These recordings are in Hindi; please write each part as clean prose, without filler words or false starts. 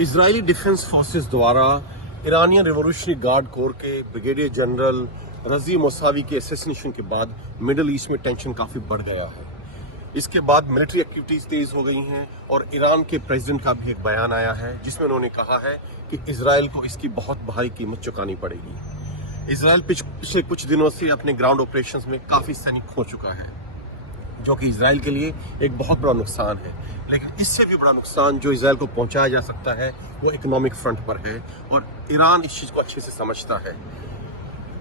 इजरायली डिफेंस फोर्सेस द्वारा ईरानियन रिवॉल्यूशनरी गार्ड कोर के ब्रिगेडियर जनरल रजी मोसावी के असैसिनेशन के बाद मिडिल ईस्ट में टेंशन काफ़ी बढ़ गया है। इसके बाद मिलिट्री एक्टिविटीज तेज हो गई हैं और ईरान के प्रेसिडेंट का भी एक बयान आया है जिसमें उन्होंने कहा है कि इजराइल को इसकी बहुत भारी कीमत चुकानी पड़ेगी। इजराइल पिछले कुछ दिनों से अपने ग्राउंड ऑपरेशंस में काफ़ी सैनिक खो चुका है, जो कि इजराइल के लिए एक बहुत बड़ा नुकसान है। लेकिन इससे भी बड़ा नुकसान जो इजराइल को पहुंचाया जा सकता है वो इकोनॉमिक फ्रंट पर है और ईरान इस चीज़ को अच्छे से समझता है।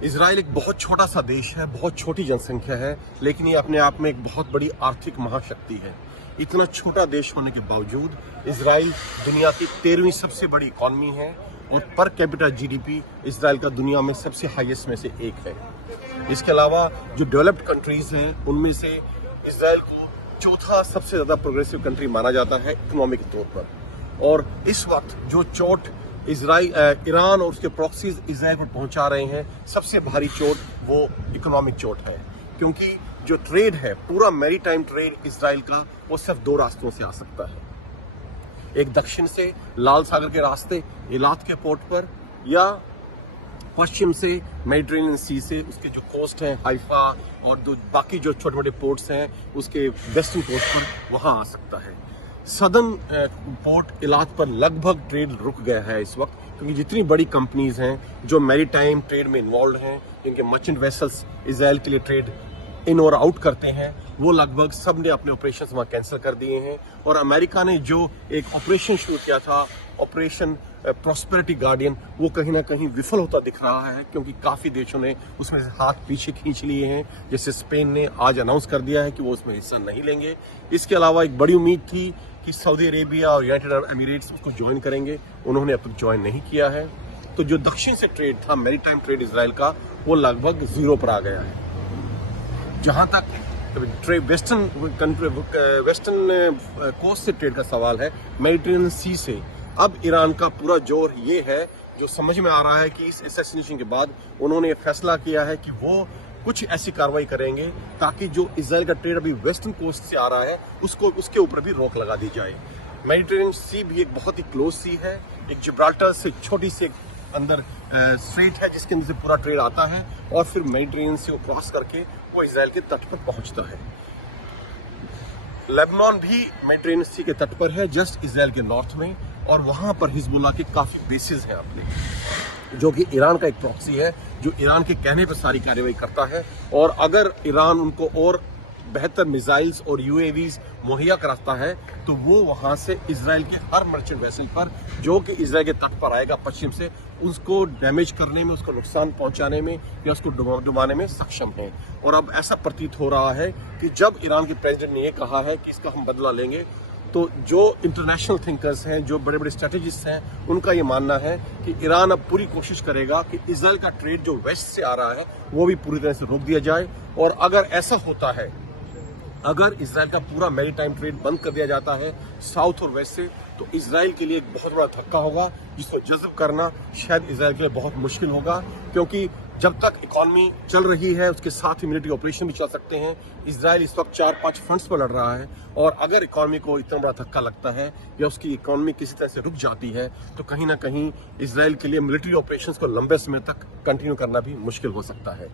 इजराइल एक बहुत छोटा सा देश है, बहुत छोटी जनसंख्या है, लेकिन ये अपने आप में एक बहुत बड़ी आर्थिक महाशक्ति है। इतना छोटा देश होने के बावजूद इजराइल दुनिया की 13वीं सबसे बड़ी इकॉनमी है और पर कैपिटा जीडीपी इजराइल का दुनिया में सबसे हाईएस्ट में से एक है। इसके अलावा जो डेवलप्ड कंट्रीज हैं उनमें से इजराइल को चौथा सबसे ज्यादा प्रोग्रेसिव कंट्री माना जाता है इकोनॉमिक तौर पर। और इस वक्त जो चोट ईरान और उसके प्रॉक्सीज इजराइल को पहुंचा रहे हैं, सबसे भारी चोट वो इकोनॉमिक चोट है, क्योंकि जो ट्रेड है, पूरा मैरीटाइम ट्रेड इजराइल का, वो सिर्फ दो रास्तों से आ सकता है। एक दक्षिण से लाल सागर के रास्ते इलात के पोर्ट पर, या पश्चिम से मेडिटेरेनियन सी से उसके जो कोस्ट हैं हाइफा और बाकी जो छोटे मोटे पोर्ट्स हैं उसके वेस्टर्न कोस्ट पर वहां आ सकता है। सदर्न पोर्ट इलात पर लगभग ट्रेड रुक गया है इस वक्त, क्योंकि जितनी बड़ी कंपनीज हैं जो मैरीटाइम ट्रेड में इन्वॉल्व हैं, जिनके मर्चेंट वेसल्स इजराइल के लिए ट्रेड इन और आउट करते हैं, वो लगभग सब ने अपने ऑपरेशन वहाँ कैंसिल कर दिए हैं। और अमेरिका ने जो एक ऑपरेशन शुरू किया था, ऑपरेशन प्रॉस्पेरिटी गार्डियन, वो कहीं ना कहीं विफल होता दिख रहा है, क्योंकि काफ़ी देशों ने उसमें से हाथ पीछे खींच लिए हैं। जैसे स्पेन ने आज अनाउंस कर दिया है कि वो उसमें हिस्सा नहीं लेंगे। इसके अलावा एक बड़ी उम्मीद थी कि सऊदी अरेबिया और यूनाइटेड अरब एमिरेट्स उसको ज्वाइन करेंगे, उन्होंने अब तक ज्वाइन नहीं किया है। तो जो दक्षिण से ट्रेड था, मैरीटाइम ट्रेड इजराइल का, वो लगभग जीरो पर आ गया है। जहां तक वेस्टर्न कोस्ट से ट्रेड का सवाल है, मेडिटेरेनियन सी से, अब ईरान का पूरा जोर ये है, जो समझ में आ रहा है कि इस असैसिनेशन के बाद उन्होंने ये फैसला किया है कि वो कुछ ऐसी कार्रवाई करेंगे ताकि जो इजराइल का ट्रेड अभी वेस्टर्न कोस्ट से आ रहा है उसके ऊपर भी रोक लगा दी जाए। मेडिटेरेनियन सी भी एक बहुत ही क्लोज सी है, एक जिब्राल्टर से छोटी सी अंदर स्ट्रेट है जिसके अंदर से पूरा ट्रेड आता है और फिर मेडिटेरेनियन से क्रॉस करके वो इजराइल के तट पर पहुंचता है। लेबनान भी मेडिटेरेनियन सी के तट पर है, जस्ट इजराइल के नॉर्थ में, और वहां पर हिजबुल्लाह के काफी बेसिस हैं अपने, जो कि ईरान का एक प्रॉक्सी है जो ईरान के कहने पर सारी कार्रवाई करता है। और अगर ईरान उनको और बेहतर मिसाइल्स और यूएवीज मुहैया कराता है तो वो वहां से इजराइल के हर मर्चेंट वेसल पर जो कि इजराइल के तट पर आएगा पश्चिम से, उसको डैमेज करने में, उसको नुकसान पहुंचाने में या उसको डुबाने में सक्षम है। और अब ऐसा प्रतीत हो रहा है कि जब ईरान के प्रेसिडेंट ने यह कहा है कि इसका हम बदला लेंगे, तो जो इंटरनेशनल थिंकर्स हैं, जो बड़े बड़े स्ट्रेटेजिस्ट हैं, उनका ये मानना है कि ईरान अब पूरी कोशिश करेगा कि इजराइल का ट्रेड जो वेस्ट से आ रहा है वो भी पूरी तरह से रोक दिया जाए। और अगर ऐसा होता है, अगर इजराइल का पूरा मैरीटाइम ट्रेड बंद कर दिया जाता है साउथ और वेस्ट से, तो इजराइल के लिए एक बहुत बड़ा धक्का होगा, जिसको जज़ब करना शायद इजराइल के लिए बहुत मुश्किल होगा, क्योंकि जब तक इकॉनमी चल रही है उसके साथ ही मिलिट्री ऑपरेशन भी चल सकते हैं। इजराइल इस वक्त 4-5 फ्रंट्स पर लड़ रहा है, और अगर इकॉनमी को इतना बड़ा धक्का लगता है या उसकी इकॉनमी किसी तरह से रुक जाती है तो कहीं ना कहीं इजराइल के लिए मिलिट्री ऑपरेशंस को लंबे समय तक कंटिन्यू करना भी मुश्किल हो सकता है।